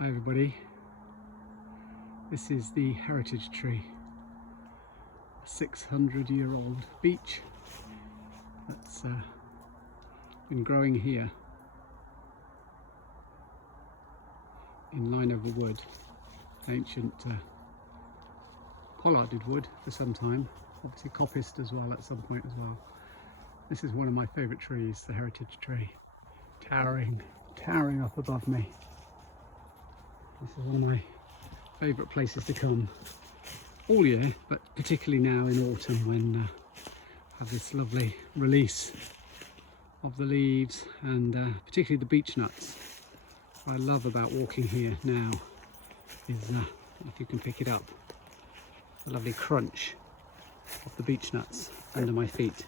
Hi everybody, this is the heritage tree, a 600-year-old beech that's been growing here in line over wood, ancient pollarded wood for some time, obviously coppiced as well at some point as well. This is one of my favourite trees, the heritage tree, towering up above me. This is one of my favourite places to come all year, but particularly now in autumn when I have this lovely release of the leaves and particularly the beech nuts. What I love about walking here now is, if you can pick it up, the lovely crunch of the beech nuts under my feet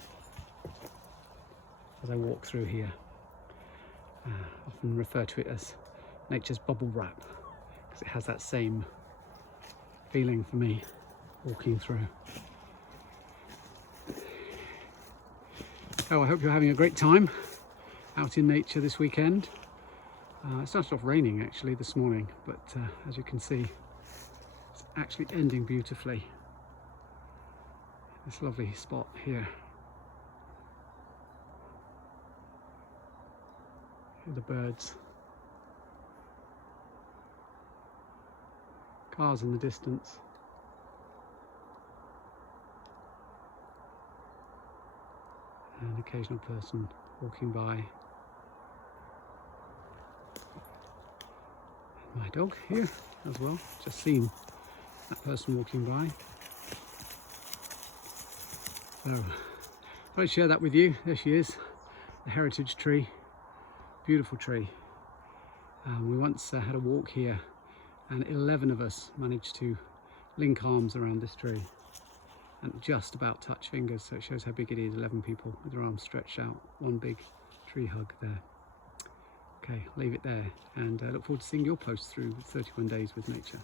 as I walk through here. I often refer to it as nature's bubble wrap, because it has that same feeling for me walking through. Oh, I hope you're having a great time out in nature this weekend. It started off raining actually this morning, but as you can see, it's actually ending beautifully. This lovely spot here. Hear the birds. Cars in the distance. An occasional person walking by. My dog here as well, just seen that person walking by. So, I thought I'd share that with you. There she is, the heritage tree, beautiful tree. We once had a walk here and 11 of us managed to link arms around this tree and just about touch fingers, so it shows how big it is. 11 people with their arms stretched out, one big tree hug there. Okay, I'll leave it there and look forward to seeing your posts through 31 Days with Nature.